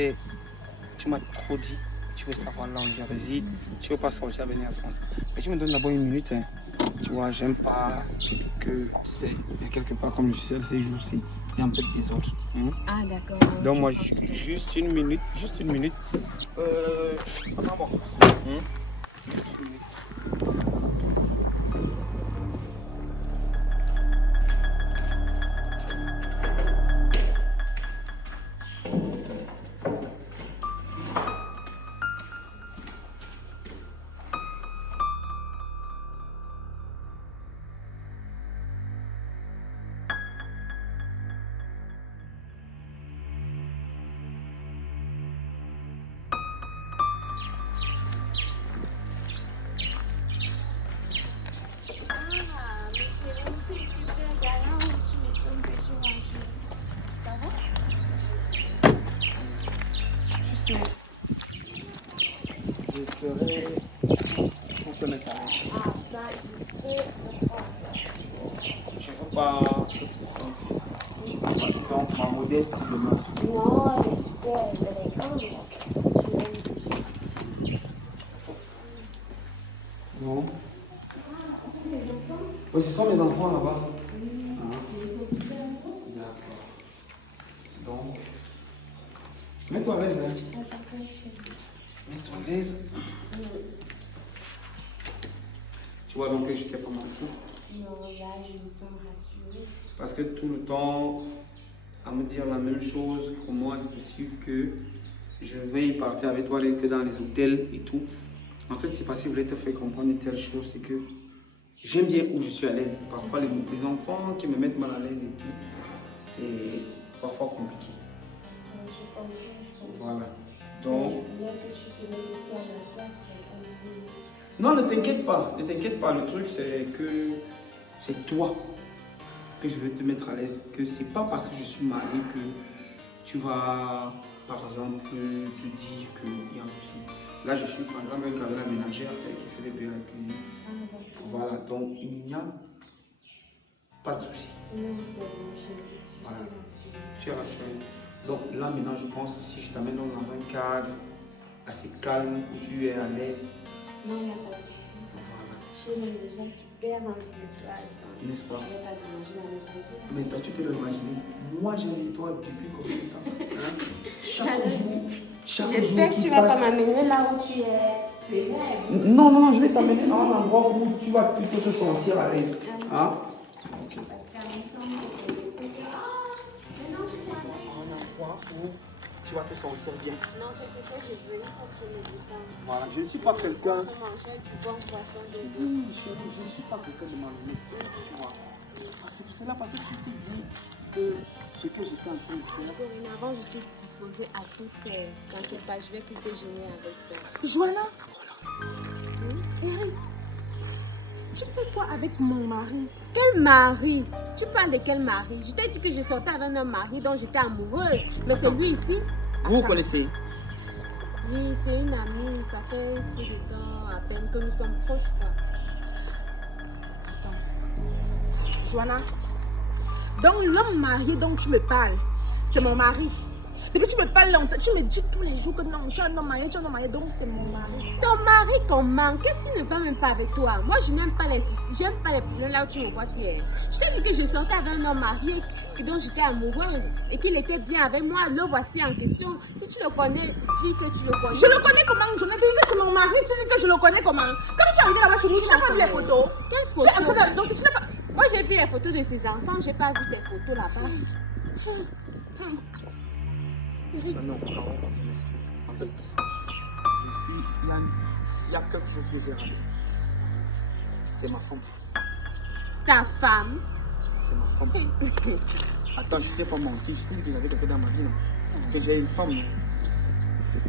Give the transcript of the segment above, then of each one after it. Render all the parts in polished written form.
c'est... Tu m'as trop dit, tu veux savoir là où je réside, tu veux pas sortir venir à ce moment. Mais tu me donnes d'abord une minute, hein. Tu vois, j'aime pas que, tu sais, il y a quelque part comme je sais, ces jours-ci, il y a un peu de désordre. Hein? Ah, d'accord. Donc moi, juste une minute, juste une minute. Attends-moi. Juste une minute. Je veux pas donc ma modeste demande. Non, elle est super, elle est grande. Non. Oui, ce sont mes enfants là-bas. D'accord. Donc, mets-toi à l'aise. Hein. Mets-toi à l'aise. Tu vois donc que je t'ai pas menti. Non, là, je me sens rassurée. Parce que tout le temps, à me dire la même chose, comment est-ce possible que je vais partir avec toi que dans les hôtels et tout. En fait, c'est parce que je voulais te faire comprendre une telle chose, c'est que j'aime bien où je suis à l'aise. Parfois, les enfants qui me mettent mal à l'aise et tout, c'est parfois compliqué. Je comprends. Voilà. Donc... Bien que tu te mettes aussi à ma place, non, ne t'inquiète pas. Ne t'inquiète pas. Le truc, c'est que c'est toi que je veux te mettre à l'aise. Que c'est pas parce que je suis marié que tu vas, par exemple, te dire qu'il y a un souci. Là, je suis par exemple avec la ménagère, celle qui fait les bruits à la cuisine. Voilà, donc il n'y a pas de souci. Non, c'est bon, chérie. Voilà. Tu es rassuré. Donc là, maintenant, je pense que si je t'amène dans un cadre assez calme, où tu es à l'aise. Non, il n'y a pas de souci. Voilà. J'ai déjà super envie de toi. N'est-ce pas? Je vais pas t'imaginer avec plaisir. Mais toi, tu peux l'imaginer. Moi, j'ai envie de toi depuis combien de temps? Hein? Chaque jour. J'espère que tu ne vas pas m'amener là où tu es. Non, non, non, je vais t'amener à un endroit où tu vas plutôt te sentir à l'aise. Hein? Ok. Un endroit où tu vas te sentir bien. Non, c'est ce que je veux. Comme je me dis pas. Voilà, je ne suis pas quelqu'un. Pour manger du bon poisson de l'eau. Oui, chérie, je ne suis pas quelqu'un de malheureux. Tu vois. C'est cela parce que tu te dis que ce que j'étais en train de faire. Dorénavant, je suis disposée à tout faire. T'inquiète pas, je vais plus déjeuner avec toi. Joanna, tu fais quoi avec mon mari? Quel mari? Tu parles de quel mari? Je t'ai dit que je sortais avec un mari dont j'étais amoureuse. Mais c'est lui ici. Vous vous connaissez? Oui, c'est une amie. Ça fait peu de temps à peine que nous sommes proches, quoi. Joanna, donc l'homme marié dont tu me parles, c'est mon mari. Depuis que tu me parles longtemps, tu me dis tous les jours que non, tu es un homme marié, donc c'est mon mari. Ton mari comment? Qu'est-ce qui ne va même pas avec toi? Moi, je n'aime pas les soucis, j'aime pas les problèmes là où tu me vois si. Je t'ai dit que je sortais avec un homme marié dont j'étais amoureuse et qu'il était bien avec moi. Le voici en question. Si tu le connais, dis que tu le connais. Je le connais comment? Je n'ai dit que c'est mon mari, tu dis que je le connais comment? Quand tu es arrivé là-bas chez nous, tu n'as pas vu les photos? Quelles Tu es photos? donc, tu n'as pas... Moi, j'ai vu les photos de ses enfants, j'ai pas vu tes photos là-bas. Non, tu m'excuses. En fait, je suis lundi. Il y a quelque chose que j'ai raté. C'est ma femme. Ta femme? C'est ma femme. Attends, je ne t'ai pas menti. Je t'ai dit que j'avais quelqu'un dans ma vie. Non. Que j'ai une femme. Non.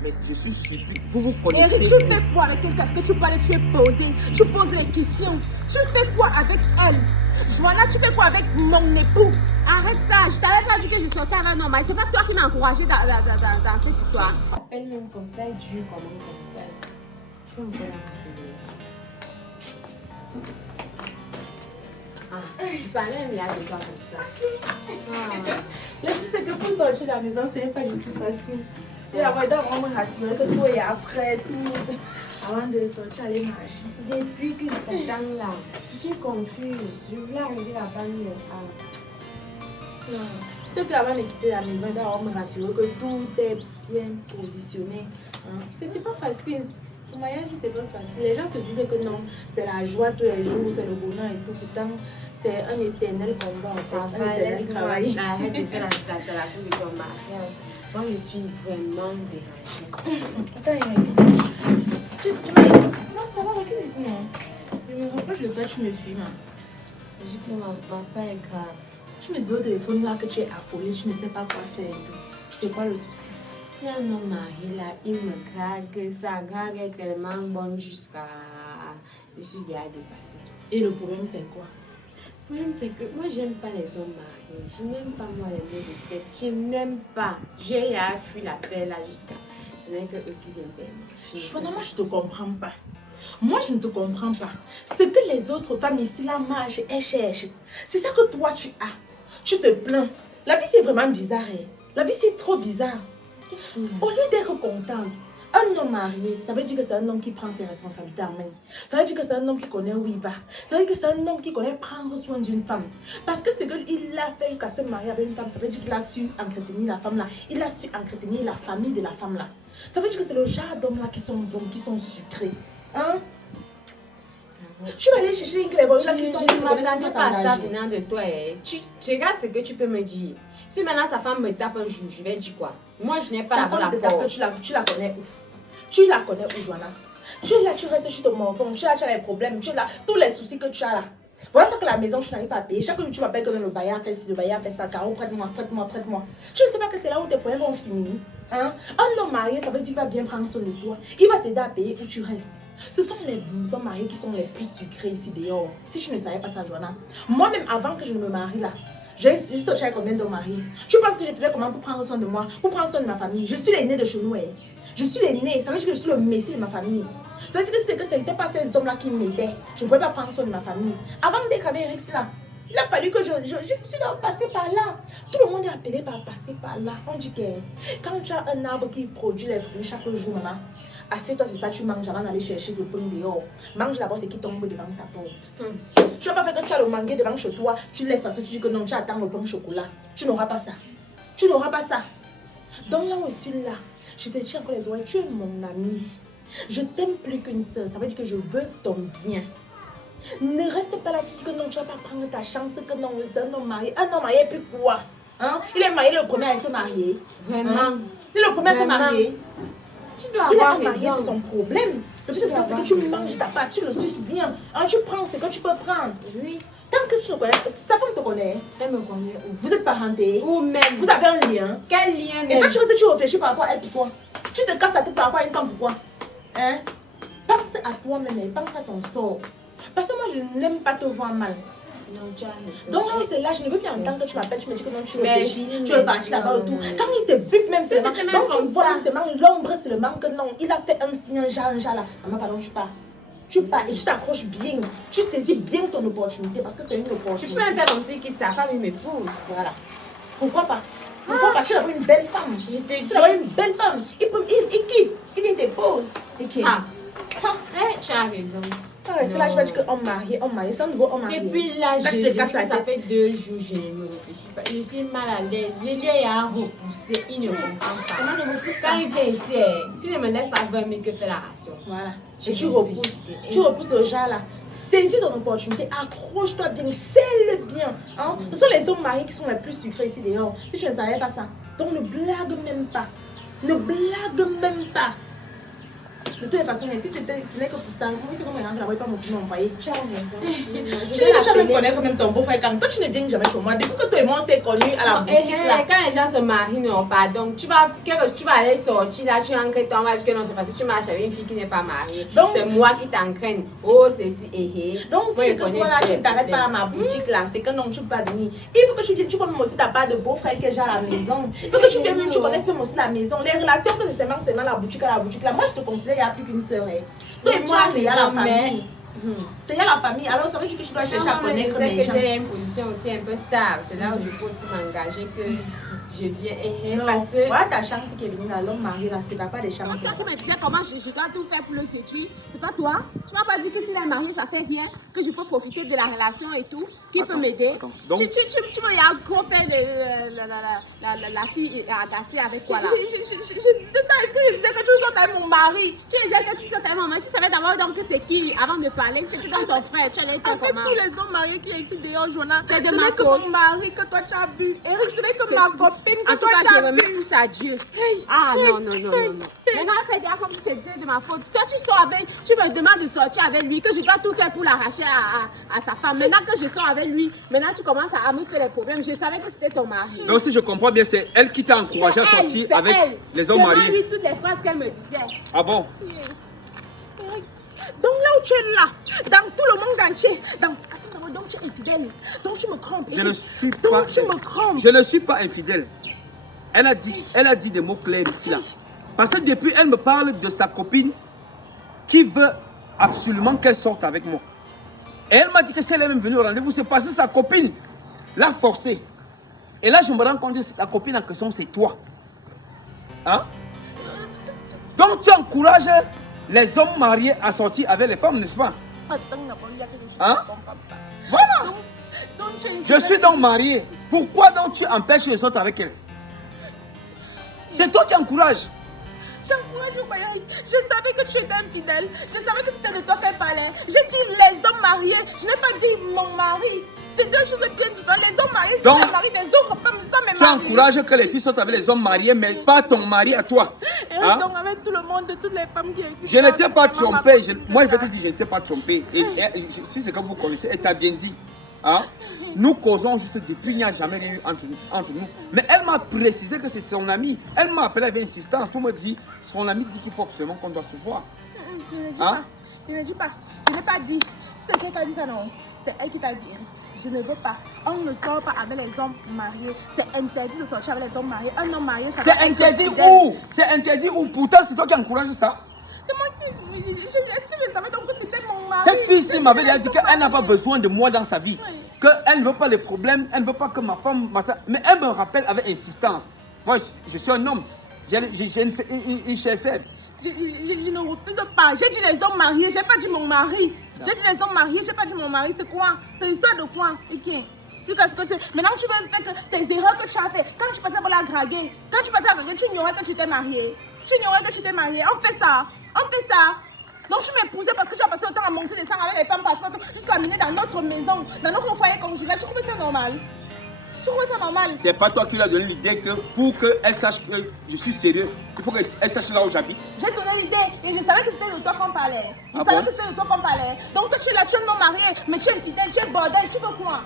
Mais je suis surpris. Vous vous connaissez. Eric, tu fais quoi avec elle? Parce que tu parles, tu es posé. Tu poses des questions. Tu fais quoi avec elle? Joanna, tu fais quoi avec mon époux? Arrête ça, je t'avais pas dit que je sortais avec un homme. C'est pas toi qui m'as encouragé dans cette histoire. Appelle même comme ça et Dieu comment comme ça. Je vais me faire Tu parlais même là de toi comme ça. Là, tu sais que pour sortir de la maison, c'est pas du tout facile. Et après, on me rassurer que toi et après tout, avant de sortir, aller marcher. Depuis que je t'attends là, je suis confuse. Je voulais arriver là-bas, mais Non. C'est qu'avant de quitter la maison, on me rassurer que tout est bien positionné. Hein? C'est pas facile. Le mariage, c'est pas facile. Les gens se disaient que non, c'est la joie tous les jours, c'est le bonheur et tout. Pourtant, c'est un éternel combat en fait. Un éternel travail. Arrête de faire la cour de ton mariage. Moi, je suis vraiment dérangée. Attends, non, ça va, recule ici, non. Je me reproche de toi, tu me fumes. Je dis que ma papa est grave. Tu me dis au téléphone là que tu es affolée, tu ne sais pas quoi faire et tout. C'est quoi le souci? Il y a un homme marié là, il me drague, sa drague est tellement bonne jusqu'à. Je suis déjà dépassée. Et le problème, c'est quoi? Le problème, c'est que moi, j'aime pas les hommes mariés. Je n'aime pas moi les mots de fête. Je n'aime pas. J'ai fui la paix là jusqu'à. Ce n'est que eux qui viennent d'aimer. Joanna, moi, je te comprends pas. Moi, je ne te comprends pas. Ce que les autres femmes ici là marchent et cherchent, c'est ça que toi tu as. Tu te plains. La vie, c'est vraiment bizarre. Hein? La vie, c'est trop bizarre. Au lieu d'être contente, un homme marié, ça veut dire que c'est un homme qui prend ses responsabilités en main. Ça veut dire que c'est un homme qui connaît où il va. Ça veut dire que c'est un homme qui connaît prendre soin d'une femme. Parce que ce qu'il a fait jusqu'à se marier avec une femme, ça veut dire qu'il a su entretenir la femme là. Il a su entretenir la famille de la femme là. Ça veut dire que c'est le genre d'hommes là qui sont bons, qui sont sucrés. Hein? Je vais aller chercher une clé là qui sont Je ne m'attendais pas à ça venant de toi. Tu regardes ce que tu peux me dire. Si maintenant sa femme me tape un jour, je vais dire quoi? Moi, je n'ai pas la force. Tu la connais où? Tu la connais où, Joanna? Tu es là, tu restes chez ton morphon, tu es là, tu as les problèmes, tu es là, tous les soucis que tu as là. Voilà ça que la maison, tu n'arrives pas à payer. Chaque jour, tu m'appelles que le bailleur fait ci, le bailleur fait ça, Caro, prête-moi, prête-moi, prête-moi. Tu ne sais pas que c'est là où tes problèmes vont finir. Hein? Un homme marié, ça veut dire qu'il va bien prendre soin de toi. Il va t'aider à payer où tu restes. Ce sont les hommes mariés qui sont les plus sucrés ici dehors. Si tu ne savais pas ça, Joanna. Moi-même, avant que je ne me marie là, j'ai combien d'hommes mariés? Tu penses que je faisais comment pour prendre soin de moi, pour prendre soin de ma famille? Je suis l'aîné de chez nous. Je suis l'aîné, ça veut dire que je suis le messie de ma famille. Ça veut dire que ce n'était pas ces hommes-là qui m'aidaient. Je ne pouvais pas prendre soin de ma famille. Avant d'être avec Eric là, il a fallu que je suis là, passé par là. Tout le monde est appelé par passer par là. On dit que quand tu as un arbre qui produit les fruits chaque jour, maman, assieds-toi sur ça, tu manges avant d'aller chercher le pain dehors. Mange d'abord ce qui tombe devant ta porte. Tu n'as pas fait que tu as le mangué devant chez toi, tu laisses passer, tu dis que non, tu attends le pain au chocolat. Tu n'auras pas ça. Tu n'auras pas ça. Donc là où je suis là, je te tiens encore les oreilles, tu es mon ami. Je t'aime plus qu'une soeur, ça veut dire que je veux ton bien. Ne reste pas là, tu dis que non, tu ne vas pas prendre ta chance, que non, c'est un homme marié. Un homme marié, puis quoi? Hein? Il est marié le premier à se marier. Vraiment? Hein? Il est le premier à se marier. Tu dois Il est avoir pas marié, c'est raison. son problème. Le plus important, c'est que tu manges ta part, tu le suces bien. Hein, tu prends ce que tu peux prendre. Oui, Tant que tu le connais, sa femme te connaît. elle me connaît où? Vous êtes parentés. Où même? Vous avez un lien. Quel lien Et même? toi, tu restes, tu réfléchis par rapport à elle, pourquoi? Tu te casses la tête par rapport à une femme, pourquoi? Hein? Pense à toi-même et pense à ton sort. Parce que moi, je n'aime pas te voir mal. Non, tu as raison. Donc là, c'est là, je ne veux plus entendre que tu m'appelles, tu me dis que non, tu Mais réfléchis, si, tu veux mais partir là-bas et tout. non. Quand il te bute même C'est seulement, même donc tu comme vois ça. même seulement l'ombre seulement que non, il a fait un signe, un genre là. Maman, pardon, tu pars. Tu pars et tu t'accroches bien. Tu saisis bien ton opportunité parce que c'est une Tu opportunité. peux un tel homme qui quitte sa femme, il m'épouse. Voilà. Pourquoi pas? Pourquoi pas? Tu as une belle femme. Je te Tu dis. as une belle femme. Il quitte. Il vient te pose. Il quitte. Ah, tu as raison. C'est là, je vais dire que homme marié, c'est un nouveau homme marié. Depuis là, Là, tu te j'ai dit casses que la ça tête. fait 2 jours, je ne me réfléchis pas. Je suis mal à l'aise. Je lui ai repoussé, il ne comprend pas. Comment ne repousse Quand pas? il vient ici, s'il ne me laisse pas voir, mais que fait la ration? Voilà. Je Et tu réfléchis. repousses. Tu repousses le genre là. Saisis ton opportunité, accroche-toi bien, scelle bien. Hein? Ce sont les hommes mariés qui sont les plus sucrés ici dehors. Et tu ne savais pas ça. Donc ne blague même pas. Ne blague même pas. De toute façon, si ce n'est que pour ça, moi, que non, je n'avais pas mon envoyé. Tu as raison. Tu n'as jamais connaître même ton beau-frère quand toi, tu ne dînes jamais sur moi. Depuis que toi et moi, on s'est connus à la boutique là. Quand les gens se marient, non, pardon. Tu vas aller sortir là, tu entraînes ton mari, que non, c'est parce que tu marches avec une fille qui n'est pas mariée. Donc- C'est moi qui t'entraîne. Oh, ceci, Donc, Moi, c'est je que connais toi là, tu tous ne les t'arrêtes pas à problèmes. ma boutique là. C'est que non, tu ne peux pas venir. Il faut que tu viennes, tu connais aussi ta part de beau-frère que j'ai à la maison. Il faut que tu viennes, tu connaisses même aussi la maison. Les relations que c'est seulement la boutique à la boutique là. Moi, je te considère, il n'y a plus qu'une sœur. Toi et Donc, moi, tu as c'est y a la raison, mais- famille. C'est y a la famille. Alors, ça veut dire que tu dois chercher à connaître que les gens. j'ai une position aussi un peu stable. C'est là où je peux aussi m'engager que Je viens parce que... Voilà ta chance qui est venue là, l'homme marié là, c'est pas des chances. Toi qui me disais comment je dois tout faire pour le séduire, c'est pas toi. Tu m'as pas dit que s'il est marié, ça fait rien, que je peux profiter de la relation et tout, qui peut m'aider. Donc- Tu me as gros fait la fille agacée avec quoi là? Je disais ça, est-ce que je disais que tu sortes avec mon mari? Tu disais que tu sortais avec maman, tu savais d'abord donc que c'est qui avant de parler, c'était donc ton frère, tu allais être Avec comment? tous les hommes mariés qui sont ici dehors, Jonas, C'est de ce ma n'est que faute. mon mari que toi tu as bu. Eric, ce n'est que C'est- ma copine que En tout toi cas, tu je as remets bu. plus à Dieu. Ah non. Maintenant, fais gaffe comme si c'était de ma faute. Toi, tu sors avec, tu me demandes de sortir avec lui, que je dois tout faire pour l'arracher à sa femme. Maintenant que je sors avec lui, maintenant tu commences à me faire les problèmes. Je savais que c'était ton mari. Donc si je comprends bien, c'est elle qui t'a encouragé à sortir C'est avec elle. les hommes Demande mariés. lui toutes les phrases qu'elle me disait. Ah bon? Eric, donc là où tu es là, dans tout le monde entier, donc tu es infidèle, donc tu me trompes. Je Eric. ne suis Donc pas. tu me trompes. Je ne suis pas infidèle. Elle a dit des mots clairs ici là. Parce que depuis, elle me parle de sa copine qui veut absolument qu'elle sorte avec moi. Et elle m'a dit que si elle est même venue au rendez-vous, c'est parce que sa copine l'a forcée. Et là, je me rends compte que la copine en question, c'est toi. Hein? Donc, tu encourages les hommes mariés à sortir avec les femmes, n'est-ce pas? Hein? Voilà. Je suis donc marié. Pourquoi donc tu empêches les autres avec elle? C'est toi qui encourages. J'encourage mon mari. Je savais que tu étais infidèle. Je savais que c'était de toi qu'elle parlait. J'ai dit les hommes mariés. Je n'ai pas dit mon mari. C'est deux choses bien différentes. Les hommes mariés, c'est Donc, le mari des autres femmes. Ça, mes Tu encourages que les filles sortent avec les hommes mariés, mais pas ton mari à toi. Et Hein? donc, avec tout le monde, toutes les femmes qui existent. Je n'étais pas vraiment trompé. ma Moi, je vais te copine. dire, je n'étais pas trompé. Si c'est comme vous connaissez, elle t'a bien dit. Hein? Nous causons juste depuis, il n'y a jamais rien eu entre nous. Mais elle m'a précisé que c'est son ami. Elle m'a appelé avec insistance pour me dire, son ami dit qu'il faut absolument qu'on doit se voir. Je ne dis Hein? pas. Je ne dis pas. Je n'ai pas dit. C'est elle qui a dit ça, non. C'est elle qui t'a dit. Je ne veux pas. On ne sort pas avec les hommes mariés. C'est interdit de sortir avec les hommes mariés. Un homme marié, ça C'est doit être interdit fidèle. où? C'est interdit où? Pourtant, c'est toi qui encourages ça. C'est moi qui. Est-ce que je savais donc que c'était mon mari? Cette fille-ci m'avait déjà dit qu'elle n'a pas besoin de moi dans sa vie. Oui. Qu'elle ne veut pas les problèmes, elle ne veut pas que ma femme... Mais elle me rappelle avec insistance. Moi, je suis un homme. J'ai une chair faible. Je ne refuse pas. J'ai dit les hommes mariés, j'ai pas dit mon mari. J'ai dit les hommes mariés, j'ai pas dit mon mari. C'est quoi? C'est l'histoire de quoi? Ok. Plus qu'à ce que maintenant tu veux faire que tes erreurs que tu as fait. Quand tu passais pour la draguer, quand tu passais à draguer, tu ignorais que tu étais marié. Tu ignorais que tu étais marié. On fait ça. On fait ça. Donc tu m'épousais parce que tu as passé autant à monter des sangs avec les femmes partout jusqu'à amener dans notre maison, dans notre foyer conjugal. Tu trouves ça normal? Tu trouves ça normal? C'est pas toi qui lui as donné l'idée que pour qu'elle sache que je suis sérieux, il faut qu'elle sache là où j'habite. J'ai donné l'idée et je savais que c'était de toi qu'on parlait. Je Ah savais bon? que c'était de toi qu'on parlait. Donc toi tu es là, tu es non marié, mais tu es fidèle, tu es bordel, tu veux quoi?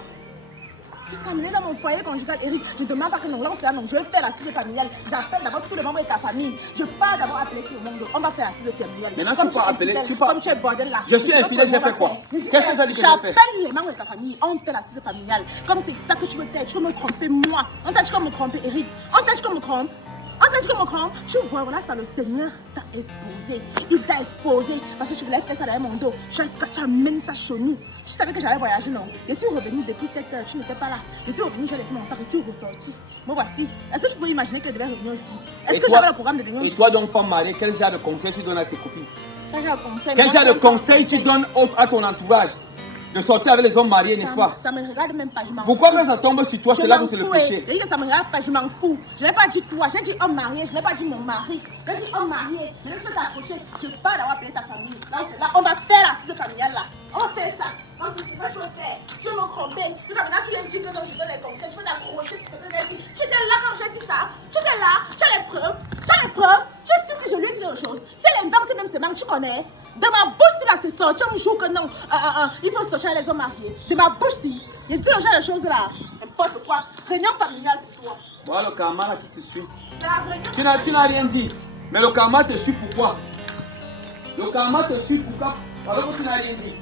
Jusqu'à amener dans mon foyer conjugal, Eric, je ne demande pas que non, là on là, non, je vais faire la cise familiale. J'appelle d'abord tous les membres de ta famille. Je pars d'abord appeler tout le monde. On va faire la cise familiale. Maintenant, Comme tu peux es appeler, infidèle, tu peux- Comme tu es bordel là. Je suis infidèle, j'ai fait quoi? Qu'est-ce que tu as dit que j'ai fait? J'appelle les membres de ta famille. On fait la cise familiale. Comme c'est ça que tu veux faire, tu veux me tromper moi. On t'a dit qu'on me trompe, Eric. On t'a dit qu'on me trompe. On t'a dit qu'on me trompe. Tu vois, voilà ça, le Seigneur t'a exposé. Il t'a exposé parce que tu voulais faire ça derrière mon dos. Jusqu'à tu amènes ça chez nous. Tu savais que j'allais voyager, non? Je suis revenue depuis 7 heures, tu n'étais pas là. Je suis revenue, j'ai laissé mon sac, je suis ressortie. Bon, voici. Est-ce que tu peux imaginer que je devais revenir aussi? Est-ce Et que toi- j'avais le programme de venir Et aussi? toi donc, femme mariée, quel genre de conseil tu donnes à tes copines? Quel genre de conseil? Quel genre de conseil tu donnes à ton entourage? De sortir avec les hommes mariés, n'est-ce pas? Ça me regarde même pas, je m'en fous. Pourquoi quand ça tombe sur toi, c'est là que c'est le péché? J'ai dit que ça me regarde pas, je m'en fous. Je n'ai pas dit toi, j'ai dit homme marié, je n'ai pas dit mon mari. J'ai dit homme marié. Maintenant que tu t'es approché, je pars d'avoir appelé ta famille. Là, on va faire la cise familiale là. On fait ça. On fait ça, je vais faire. Je me tromper. Maintenant, tu viens de dire que non, je donne les conseils. Tu veux t'accrocher sur ce que j'ai dit. Tu étais là quand j'ai dit ça. Tu étais là. Tu as les preuves. Tu as les preuves. Tu es sûr que je lui ai dit quelque chose. Si elle invente même ces manques, tu connais. De ma bouche, si là c'est sorti un jour que non, il faut sortir avec les hommes mariés. De ma bouche, si. Je dis le genre de choses là. N'importe quoi. Réunion familiale pour toi. Voilà le karma là qui te suit. La réunion Tu n'as rien dit. Mais le karma te suit pourquoi? Le karma te suit pourquoi? Alors que tu n'as rien dit.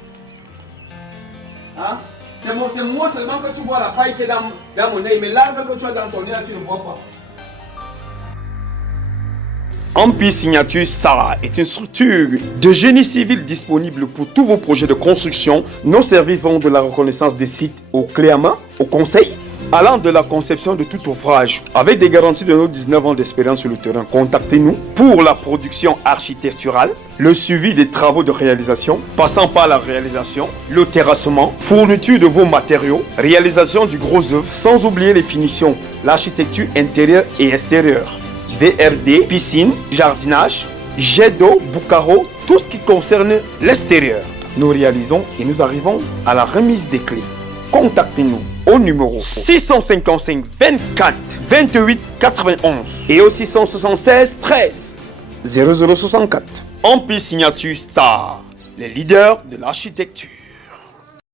Hein? C'est moi seulement que tu vois la paille qui est dans mon nez. Mais l'arbre que tu as dans ton nez, là, tu ne vois pas. Empire Signature Sarah est une structure de génie civil disponible pour tous vos projets de construction. Nos services vont de la reconnaissance des sites au clé à main, au conseil, allant de la conception de tout ouvrage. Avec des garanties de nos 19 ans d'expérience sur le terrain, contactez-nous pour la production architecturale, le suivi des travaux de réalisation, passant par la réalisation, le terrassement, fourniture de vos matériaux, réalisation du gros œuvre, sans oublier les finitions, l'architecture intérieure et extérieure, VRD, piscine, jardinage, jet d'eau, boucaro, tout ce qui concerne l'extérieur. Nous réalisons et nous arrivons à la remise des clés. Contactez-nous au numéro 655 24 28 91 et au 676 13 0064. Empire Signature Star, les leaders de l'architecture.